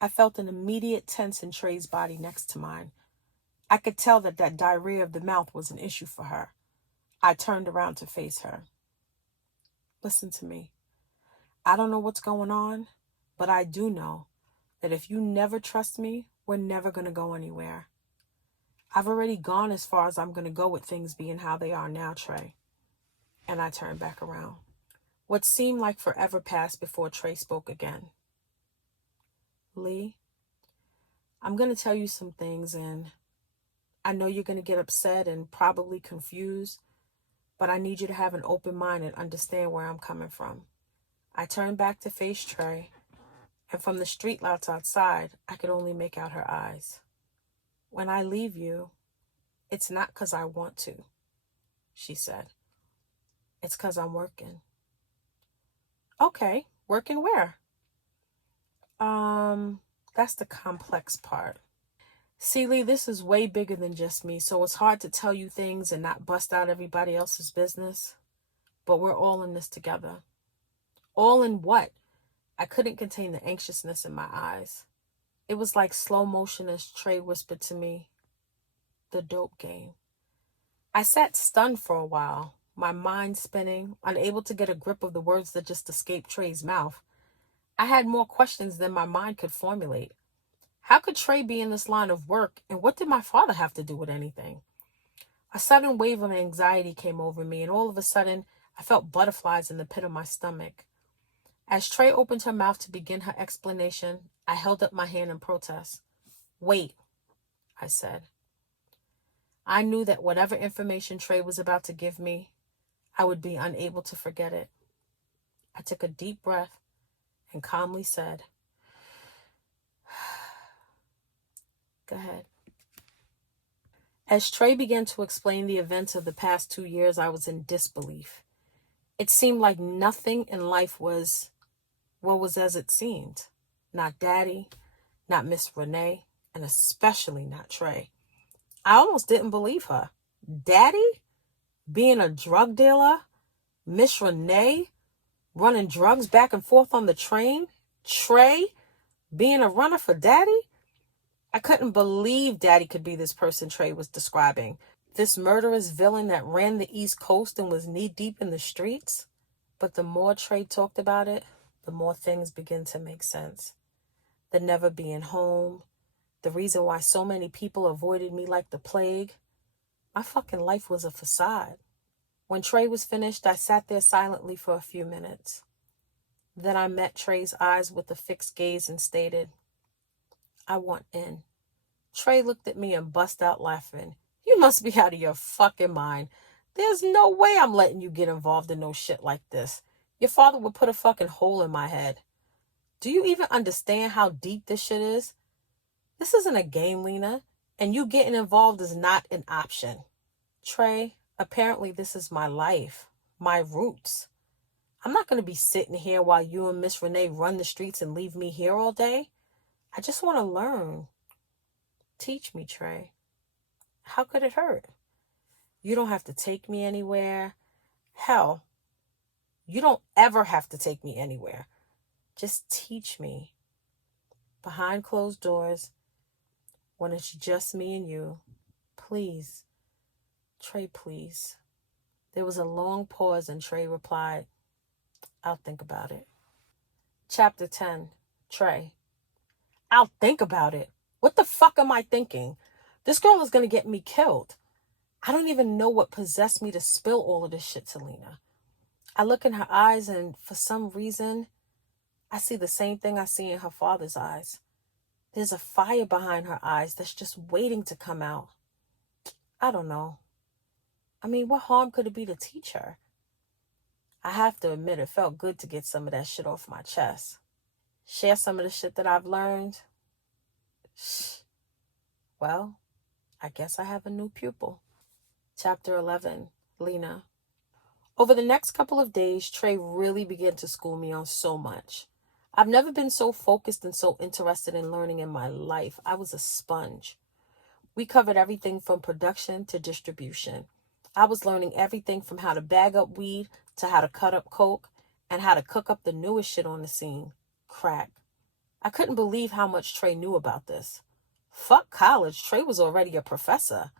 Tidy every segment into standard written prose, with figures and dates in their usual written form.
I felt an immediate tense in Trey's body next to mine. I could tell that diarrhea of the mouth was an issue for her. I turned around to face her. Listen to me. I don't know what's going on, but I do know that if you never trust me, we're never going to go anywhere. I've already gone as far as I'm going to go with things being how they are now, Trey. And I turned back around. What seemed like forever passed before Trey spoke again. Lee, I'm going to tell you some things, and I know you're going to get upset and probably confused, but I need you to have an open mind and understand where I'm coming from. I turned back to face Trey, and from the street lights outside, I could only make out her eyes. When I leave you, it's not 'cause I want to, she said. It's 'cause I'm working. Okay, working where? That's the complex part. See, Lee, this is way bigger than just me, so it's hard to tell you things and not bust out everybody else's business. But we're all in this together. All in what? I couldn't contain the anxiousness in my eyes. It was like slow motion as Trey whispered to me, the dope game. I sat stunned for a while, my mind spinning, unable to get a grip of the words that just escaped Trey's mouth. I had more questions than my mind could formulate. How could Trey be in this line of work, and what did my father have to do with anything? A sudden wave of anxiety came over me, and all of a sudden, I felt butterflies in the pit of my stomach. As Trey opened her mouth to begin her explanation, I held up my hand in protest. Wait, I said. I knew that whatever information Trey was about to give me, I would be unable to forget it. I took a deep breath and calmly said, Go ahead. As Trey began to explain the events of the past 2 years, I was in disbelief. It seemed like nothing in life was as it seemed. Not Daddy, not Miss Renee, and especially not Trey. I almost didn't believe her. Daddy? Being a drug dealer? Miss Renee? Running drugs back and forth on the train? Trey? Being a runner for Daddy? I couldn't believe Daddy could be this person Trey was describing. This murderous villain that ran the East Coast and was knee-deep in the streets. But the more Trey talked about it, the more things began to make sense. The never being home, the reason why so many people avoided me like the plague. My fucking life was a facade. When Trey was finished, I sat there silently for a few minutes. Then I met Trey's eyes with a fixed gaze and stated, I want in. Trey looked at me and bust out laughing. You must be out of your fucking mind. There's no way I'm letting you get involved in no shit like this. Your father would put a fucking hole in my head. Do you even understand how deep this shit is? This isn't a game, Lena, and you getting involved is not an option. Trey, apparently this is my life, my roots. I'm not going to be sitting here while you and Miss Renee run the streets and leave me here all day. I just want to learn. Teach me, Trey. How could it hurt? You don't have to take me anywhere. Hell, you don't ever have to take me anywhere. Just teach me. Behind closed doors, when it's just me and you. Please. Trey, please. There was a long pause and Trey replied, I'll think about it. Chapter 10. Trey. I'll think about it. What the fuck am I thinking? This girl is going to get me killed. I don't even know what possessed me to spill all of this shit to Lena. I look in her eyes and for some reason, I see the same thing I see in her father's eyes. There's a fire behind her eyes that's just waiting to come out. I don't know. I mean, what harm could it be to teach her? I have to admit, it felt good to get some of that shit off my chest. Share some of the shit that I've learned. Well, I guess I have a new pupil. Chapter 11. Lena. Over the next couple of days, Trey really began to school me on so much. I've never been so focused and so interested in learning in my life. I was a sponge. We covered everything from production to distribution. I was learning everything from how to bag up weed to how to cut up coke and how to cook up the newest shit on the scene, crack. I couldn't believe how much Trey knew about this. Fuck college, Trey was already a professor.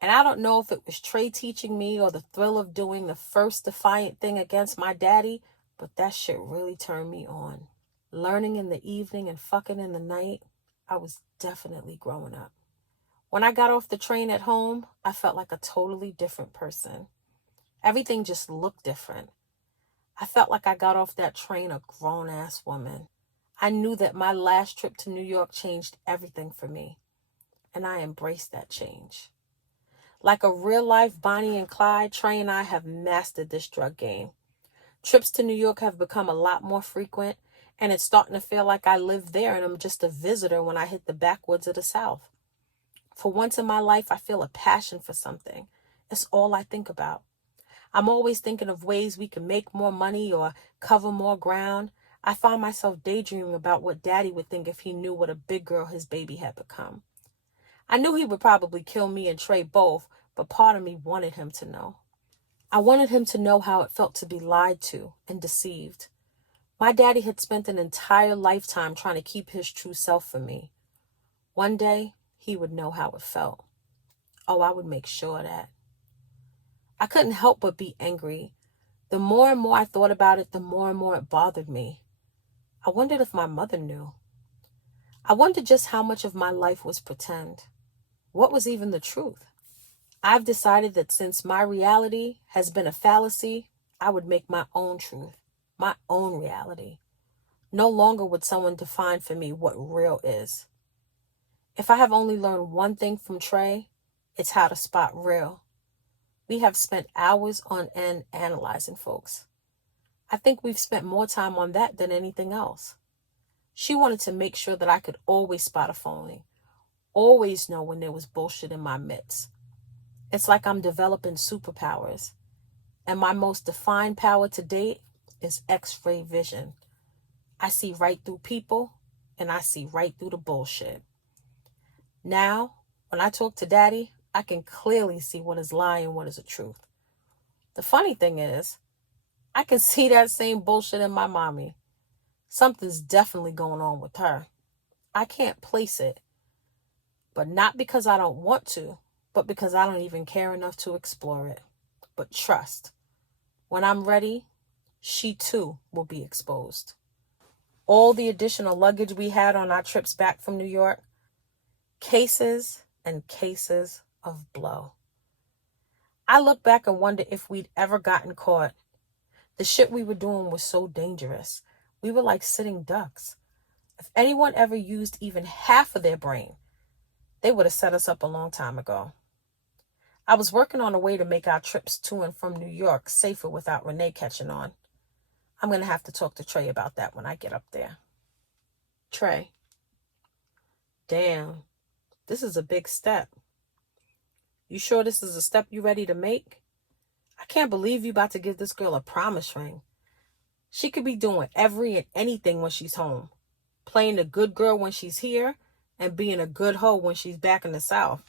And I don't know if it was Trey teaching me or the thrill of doing the first defiant thing against my daddy, but that shit really turned me on. Learning in the evening and fucking in the night, I was definitely growing up. When I got off the train at home, I felt like a totally different person. Everything just looked different. I felt like I got off that train a grown-ass woman. I knew that my last trip to New York changed everything for me, and I embraced that change. Like a real-life Bonnie and Clyde, Trey and I have mastered this drug game. Trips to New York have become a lot more frequent, and it's starting to feel like I live there and I'm just a visitor when I hit the backwoods of the South. For once in my life, I feel a passion for something. It's all I think about. I'm always thinking of ways we can make more money or cover more ground. I find myself daydreaming about what Daddy would think if he knew what a big girl his baby had become. I knew he would probably kill me and Trey both, but part of me wanted him to know. I wanted him to know how it felt to be lied to and deceived. My daddy had spent an entire lifetime trying to keep his true self from me. One day, he would know how it felt. Oh, I would make sure of that. I couldn't help but be angry. The more and more I thought about it, the more and more it bothered me. I wondered if my mother knew. I wondered just how much of my life was pretend. What was even the truth? I've decided that since my reality has been a fallacy, I would make my own truth, my own reality. No longer would someone define for me what real is. If I have only learned one thing from Trey, it's how to spot real. We have spent hours on end analyzing folks. I think we've spent more time on that than anything else. She wanted to make sure that I could always spot a phony, always know when there was bullshit in my midst. It's like I'm developing superpowers, and my most defined power to date is X-ray vision. I see right through people, and I see right through the bullshit. Now, when I talk to Daddy, I can clearly see what is lie and what is the truth. The funny thing is, I can see that same bullshit in my mommy. Something's definitely going on with her. I can't place it, but not because I don't want to, but because I don't even care enough to explore it. But trust, when I'm ready, she too will be exposed. All the additional luggage we had on our trips back from New York, cases and cases of blow. I look back and wonder if we'd ever gotten caught. The shit we were doing was so dangerous. We were like sitting ducks. If anyone ever used even half of their brain, they would have set us up a long time ago. I was working on a way to make our trips to and from New York safer without Renee catching on. I'm going to have to talk to Trey about that when I get up there. Trey. Damn, this is a big step. You sure this is a step you ready to make? I can't believe you about to give this girl a promise ring. She could be doing every and anything when she's home. Playing a good girl when she's here and being a good hoe when she's back in the South.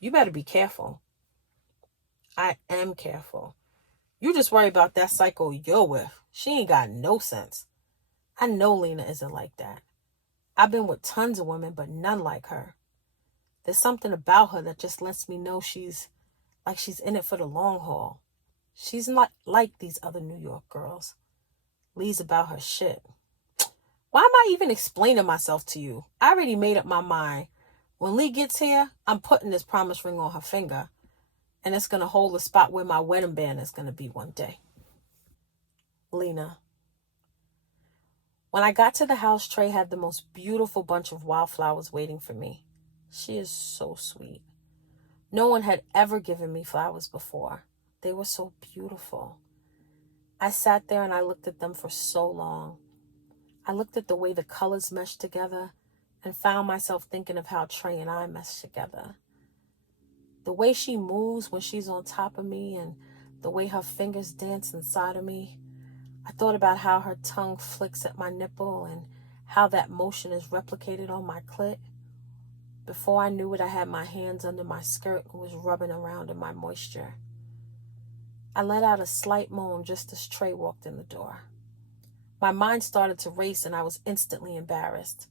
You better be careful. I am careful. You just worry about that psycho you're with. She ain't got no sense. I know Lena isn't like that. I've been with tons of women, but none like her. There's something about her that just lets me know she's in it for the long haul. She's not like these other New York girls. Lee's about her shit. Why am I even explaining myself to you? I already made up my mind. When Lee gets here, I'm putting this promise ring on her finger. And it's going to hold the spot where my wedding band is going to be one day. Lena. When I got to the house, Trey had the most beautiful bunch of wildflowers waiting for me. She is so sweet. No one had ever given me flowers before. They were so beautiful. I sat there and I looked at them for so long. I looked at the way the colors meshed together and found myself thinking of how Trey and I meshed together. The way she moves when she's on top of me and the way her fingers dance inside of me. I thought about how her tongue flicks at my nipple and how that motion is replicated on my clit. Before I knew it, I had my hands under my skirt and was rubbing around in my moisture. I let out a slight moan just as Trey walked in the door. My mind started to race and I was instantly embarrassed.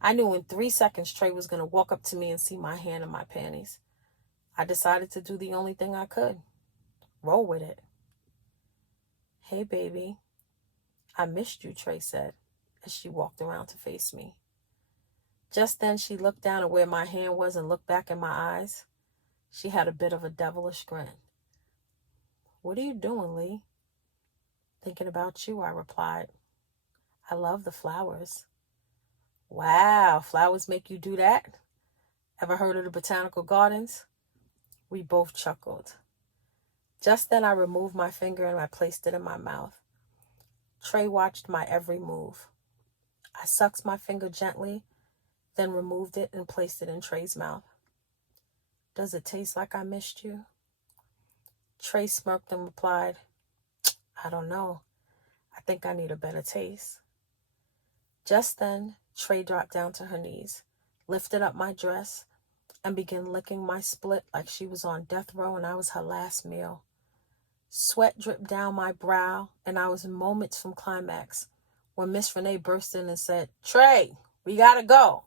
I knew in 3 seconds Trey was going to walk up to me and see my hand in my panties. I decided to do the only thing I could. Roll with it. "Hey, baby, I missed you," Trey said as she walked around to face me. Just then she looked down at where my hand was and looked back in my eyes. She had a bit of a devilish grin. "What are you doing, Lee?" "Thinking about you," I replied. "I love the flowers." "Wow, flowers make you do that? Ever heard of the botanical gardens?" We both chuckled. Just then I removed my finger and I placed it in my mouth. Trey watched my every move. I sucked my finger gently, then removed it and placed it in Trey's mouth. "Does it taste like I missed you?" Trey smirked and replied, "I don't know. I think I need a better taste." Just then, Trey dropped down to her knees, lifted up my dress, and began licking my split like she was on death row and I was her last meal. Sweat dripped down my brow, and I was moments from climax when Miss Renee burst in and said, "Trey, we gotta go."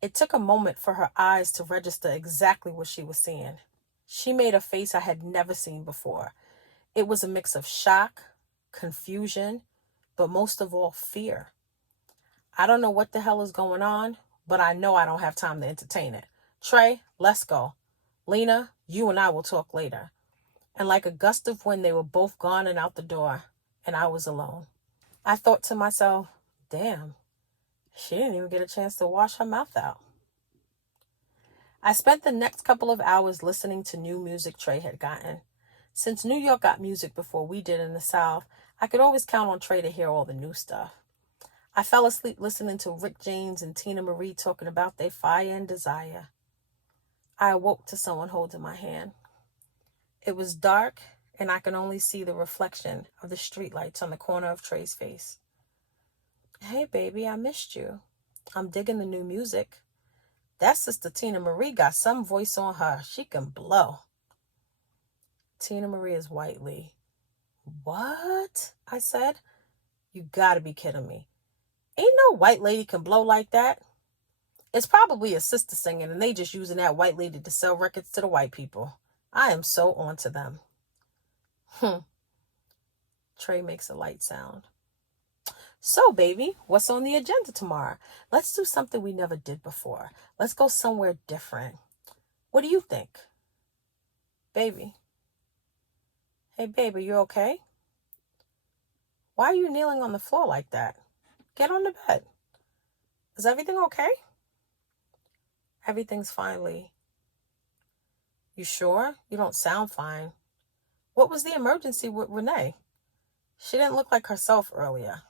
It took a moment for her eyes to register exactly what she was seeing. She made a face I had never seen before. It was a mix of shock, confusion, but most of all, fear. I don't know what the hell is going on, but I know I don't have time to entertain it. "Trey, let's go. Lena, you and I will talk later." And like a gust of wind, they were both gone and out the door, and I was alone. I thought to myself, damn, she didn't even get a chance to wash her mouth out. I spent the next couple of hours listening to new music Trey had gotten. Since New York got music before we did in the South, I could always count on Trey to hear all the new stuff. I fell asleep listening to Rick James and Tina Marie talking about their fire and desire. I awoke to someone holding my hand. It was dark, and I could only see the reflection of the streetlights on the corner of Trey's face. "Hey, baby, I missed you. I'm digging the new music. That Sister Tina Marie got some voice on her. She can blow." "Tina Marie is white, Lee." "What?" I said. "You gotta be kidding me. Ain't no white lady can blow like that. It's probably a sister singing, and they just using that white lady to sell records to the white people. I am so on to them." Trey makes a light sound. "So, baby, what's on the agenda tomorrow? Let's do something we never did before. Let's go somewhere different. What do you think?" "Baby." "Hey, baby, you okay? Why are you kneeling on the floor like that? Get on the bed. Is everything okay?" "Everything's fine, Lee." "You sure? You don't sound fine. What was the emergency with Renee? She didn't look like herself earlier."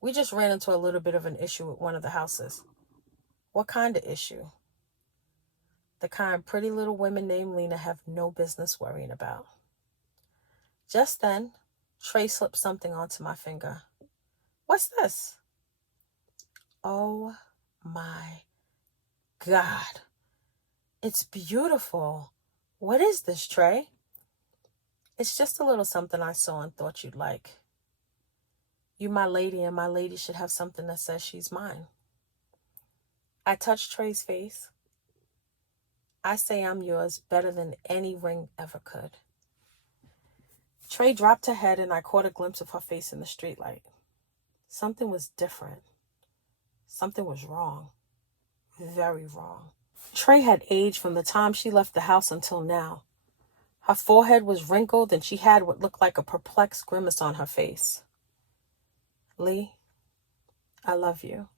We just ran into a little bit of an issue with one of the houses." "What kind of issue?" "The kind pretty little women named Lena have no business worrying about." Just then, Trey slipped something onto my finger. "What's this?" Oh my God. It's beautiful. What is this, Trey? "It's just a little something I saw and thought you'd like. You my lady, and my lady should have something that says she's mine." I touched Trey's face. "I say I'm yours better than any ring ever could." Trey dropped her head and I caught a glimpse of her face in the streetlight. Something was different. Something was wrong. Very wrong. Trey had aged from the time she left the house until now. Her forehead was wrinkled and she had what looked like a perplexed grimace on her face. "Lee, I love you."